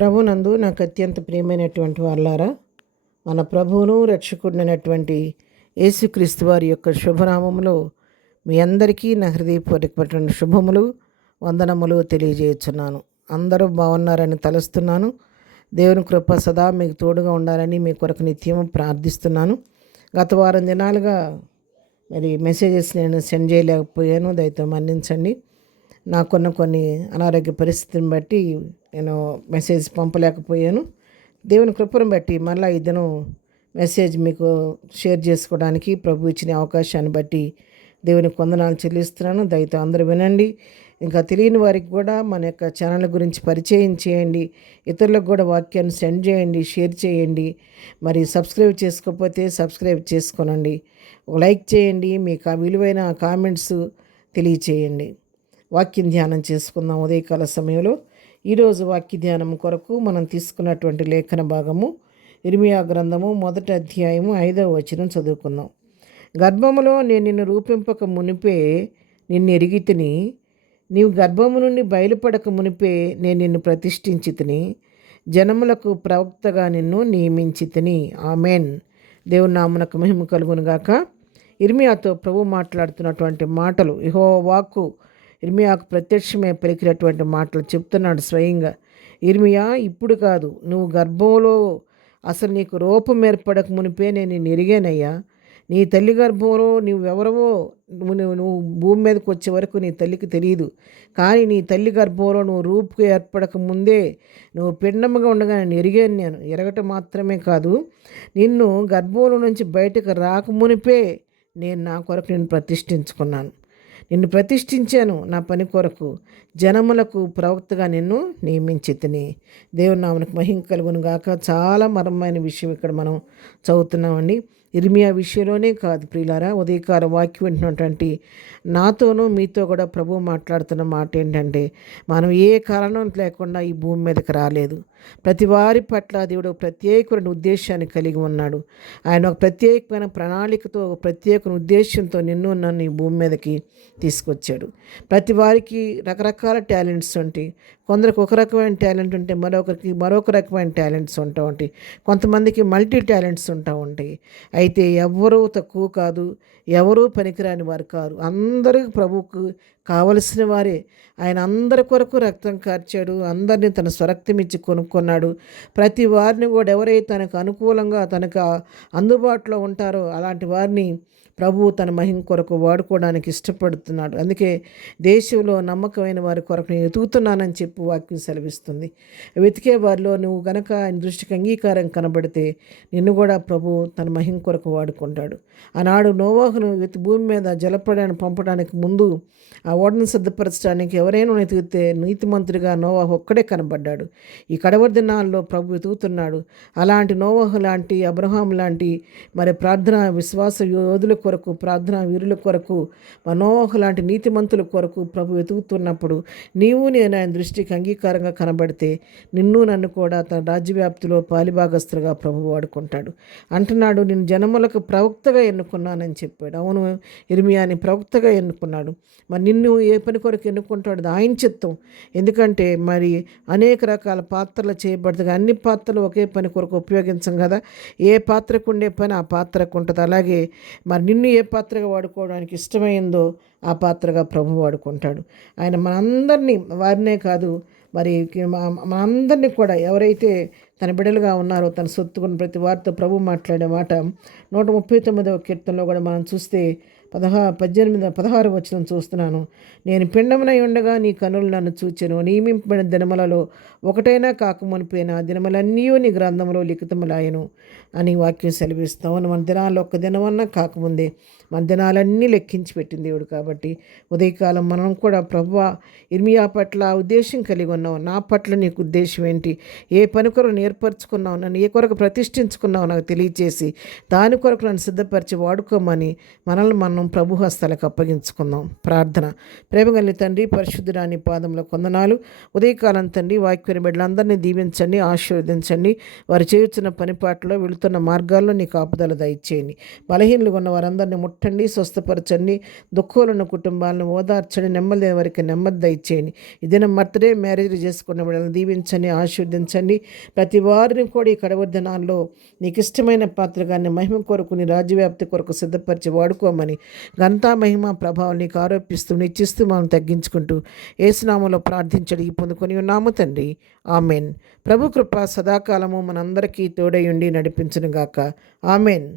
ప్రభునందు నాకు అత్యంత ప్రియమైనటువంటి వాళ్ళారా, మన ప్రభువును రక్షకుడినటువంటి యేసుక్రీస్తు వారి యొక్క శుభనామములో మీ అందరికీ నా హృదయపూర్వకమైనటువంటి శుభములు, వందనములు తెలియజేస్తున్నాను. అందరూ బాగున్నారని తలుస్తున్నాను. దేవుని కృప సదా మీకు తోడుగా ఉండాలని మీ కొరకు నిత్యము ప్రార్థిస్తున్నాను. గత వారం దినాలుగా మెసేజెస్ నేను సెండ్ చేయలేకపోయాను, దయతో మన్నించండి. నాకున్న కొన్ని అనారోగ్య పరిస్థితిని బట్టి నేను మెసేజ్ పంపలేకపోయాను. దేవుని కృపను బట్టి మళ్ళీ ఈ దినం మెసేజ్ మీకు షేర్ చేసుకోవడానికి ప్రభు ఇచ్చిన అవకాశాన్ని బట్టి దేవునికి వందనాలు చెల్లిస్తున్నాను. దయతో అందరూ వినండి. ఇంకా తెలియని వారికి కూడా మన యొక్క ఛానల్ గురించి పరిచయం చేయండి. ఇతరులకు కూడా వాక్యాన్ని సెండ్ చేయండి, షేర్ చేయండి. మరి సబ్స్క్రైబ్ చేసుకోకపోతే సబ్స్క్రైబ్ చేసుకోనండి. లైక్ చేయండి, మీకు ఆ విలువైన కామెంట్స్ తెలియచేయండి. వాక్యం ధ్యానం చేసుకుందాం ఉదయకాల సమయంలో. ఈరోజు వాక్య ధ్యానం కొరకు మనం తీసుకున్నటువంటి లేఖన భాగము ఇర్మియా గ్రంథము 1వ అధ్యాయము 5వ వచనం చదువుకుందాం. గర్భములో నేను నిన్ను రూపింపక మునిపే నిన్ను ఎరిగితిని, నీవు గర్భము నుండి బయలుపడక మునిపే నేను నిన్ను ప్రతిష్ఠించితిని, జనములకు ప్రవక్తగా నిన్ను నియమించితిని. ఆమెన్. దేవుని నామమునకు మహిమ కలుగును గాక. ఇర్మియాతో ప్రభు మాట్లాడుతున్నటువంటి మాటలు, యెహోవా వాక్కు ఇర్మియాకు ప్రత్యక్షమే పలికినటువంటి మాటలు చెప్తున్నాడు స్వయంగా. ఇర్మియా, ఇప్పుడు కాదు, నువ్వు గర్భంలో అసలు నీకు రూపం ఏర్పడక మునిపే నేను నిన్ను ఎరిగానయ్యా. నీ తల్లి గర్భంలో నువ్వెవరవో నువ్వు భూమి మీదకి వచ్చే వరకు నీ తల్లికి తెలియదు. కానీ నీ తల్లి గర్భంలో నువ్వు రూపుకు ఏర్పడక ముందే నువ్వు పిండముగా ఉండగా నేను ఎరిగాను. నేను ఎరగటం మాత్రమే కాదు, నిన్ను గర్భంలో నుంచి బయటకు రాకమునిపే నేను నా కొరకు నిన్ను ప్రతిష్ఠించుకున్నాను. నిన్ను ప్రతిష్ఠించాను నా పని కొరకు, జనములకు ప్రవక్తగా నిన్ను నియమించితిని. దేవుని నామమునకు మహిమ కలుగును గాక. చాలా మర్మమైన విషయం ఇక్కడ మనం చదువుతున్నామండి. ఇర్మియా విషయంలోనే కాదు ప్రియులారా, ఉదయకాల వాక్యం వింటున్నటువంటి నాతోనూ మీతో కూడా ప్రభు మాట్లాడుతున్న మాట ఏంటంటే, మనం ఏ కారణం లేకుండా ఈ భూమి మీదకి రాలేదు. ప్రతి వారి పట్ల దేవుడు ప్రత్యేకమైన ఉద్దేశాన్ని కలిగి ఉన్నాడు. ఆయన ఒక ప్రత్యేకమైన ప్రణాళికతో, ప్రత్యేక ఉద్దేశంతో నిన్ను నన్ను ఈ భూమి మీదకి తీసుకొచ్చాడు. ప్రతి వారికి రకరకాల టాలెంట్స్ ఉంటాయి. కొందరికి ఒక రకమైన టాలెంట్ ఉంటే మరొకరికి మరొక రకమైన టాలెంట్స్ ఉంటా ఉంటాయి. కొంతమందికి మల్టీ టాలెంట్స్ ఉంటా ఉంటాయి. అయితే ఎవరూ తక్కువ కాదు, ఎవరూ పనికిరాని వారు కాదు. అందరూ ప్రభువుకు కావలసిన వారే. ఆయన అందరి కొరకు రక్తం కార్చాడు, అందరినీ తన స్వరక్తం ఇచ్చి కొనుక్కున్నాడు. ప్రతి వారిని కూడా ఎవరైతే తనకు అనుకూలంగా తనకు అందుబాటులో ఉంటారో అలాంటి వారిని ప్రభువు తన మహిమ కొరకు వాడుకోవడానికి ఇష్టపడుతున్నాడు. అందుకే దేశంలో నమ్మకమైన వారి కొరకు నేను వెతుకుతున్నానని చెప్పి వాక్యం సెలవిస్తుంది. వెతికే వారిలో నువ్వు గనక ఆయన దృష్టికి అంగీకారం కనబడితే నిన్ను కూడా ప్రభు తన మహిమ కొరకు వాడుకుంటాడు. ఆనాడు నోవాహును భూమి మీద జలప్రళయాన్ని పంపడానికి ముందు ఆ ఓడను సిద్ధపరచడానికి ఎవరైనా వెతికితే నీతిమంతుడిగా నోవాహు ఒక్కడే కనబడ్డాడు. ఈ కడవరి దినాల్లో ప్రభు వెతుకుతున్నాడు. అలాంటి నోవాహు లాంటి, అబ్రహాం లాంటి మరి ప్రార్థనా విశ్వాస యోధుల కొరకు, ప్రార్థనా వీరుల కొరకు, నోవాహు లాంటి నీతిమంతుల కొరకు ప్రభు వెతుకుతున్నప్పుడు నీవు నేను ఆయన దృష్టికి అంగీకారంగా కనబడితే నిన్ను నన్ను కూడా తన రాజ్యవ్యాప్తిలో పాలిభాగస్తులుగా ప్రభు వాడుకుంటాడు. అంటున్నాడు, నేను జనములకు ప్రవక్తగా ఎన్నుకున్నానని చెప్పాడు. అవును, ఇర్మియాని ప్రవక్తగా ఎన్నుకున్నాడు. మరి నిన్ను ఏ పని కొరకు ఎన్నుకుంటాడు? ఆయన చిత్తం. ఎందుకంటే మరి అనేక రకాల పాత్రలు చేయబడుతుంది. అన్ని పాత్రలు ఒకే పని కొరకు ఉపయోగించం కదా. ఏ పాత్రకు ఉండే పని ఆ పాత్రకు ఉంటుంది. అలాగే మరి నిన్ను ఏ పాత్రగా వాడుకోవడానికి ఇష్టమైందో ఆ పాత్రగా ప్రభు వాడుకుంటాడు. ఆయన మనందరినీ, వారినే కాదు మరి మనందరినీ కూడా ఎవరైతే తన బిడ్డలుగా ఉన్నారో, తన సొత్తుకున్న ప్రతి వారితో ప్రభు మాట్లాడే మాట 139వ కీర్తనలో కూడా మనం చూస్తే 16 వచనం చూస్తున్నాను. నేను పిండమునై ఉండగా నీ కనులు నన్ను చూచెను, నియమింపబడిన దినములలో ఒకటైనా కాకమునిపోయిన ఆ దినములన్నీ నీ గ్రంథంలో లిఖితములాయను అని వాక్యం సెలవిస్తాము. మన దినాల్లో ఒక్క దినమన్నా కాకముందే మన దినాలన్నీ లెక్కించి పెట్టింది దేవుడు. కాబట్టి ఉదయకాలం మనం కూడా ప్రభువా, ఇర్మియా పట్ల ఉద్దేశం కలిగి ఉన్నావు, నా పట్ల నీకు ఉద్దేశం ఏంటి, ఏ పని కొరకు ఏర్పరచుకున్నావు, నన్ను ఏ కొరకు ప్రతిష్ఠించుకున్నావు నాకు తెలియచేసి దాని కొరకు నన్ను సిద్ధపరిచి వాడుకోమని మనల్ని మనం ప్రభు హస్తాలకు అప్పగించుకుందాం. ప్రార్థన. ప్రేమగల తండ్రి, పరిశుద్ధుడాని పాదంలో కొందనాలు. ఉదయకాలం తండ్రి వాక్య బిడ్డలందరినీ దీవించండి, ఆశీర్వదించండి. వారు చేయుచున్న పనిపాట్లో వెళుతున్న మార్గాల్లో నీ కాపుదల దయచేయండి. బలహీనలుగా ఉన్న వారందరినీ ముట్టండి, స్వస్థపరచండి. దుఃఖంలో కుటుంబాలను ఓదార్చండి, నెమ్మది లేని వారికి నెమ్మది దయచేయండి. ఇదిన బర్త్డే మ్యారేజ్ చేసుకున్న వాళ్ళని దీవించండి, ఆశీర్వదించండి. ప్రతి వారిని కూడా ఈ కడవరి దినాల్లో నీకు ఇష్టమైన పాత్రగాన్ని మహిమ కొరకు, నీ రాజ్యవ్యాప్తి కొరకు సిద్ధపరిచి వాడుకోమని ఘనతా మహిమ ప్రభావం నీకు ఆరోపిస్తూ నిచ్చిస్తూ మనం తగ్గించుకుంటూ యేసునామములో ప్రార్థించడి పొందుకొని ఉన్నాము తండ్రి. ఆమెన్. ప్రభు కృప సదాకాలము మనందరికీ తోడై ఉండి నడిపించునుగాక. ఆమెన్.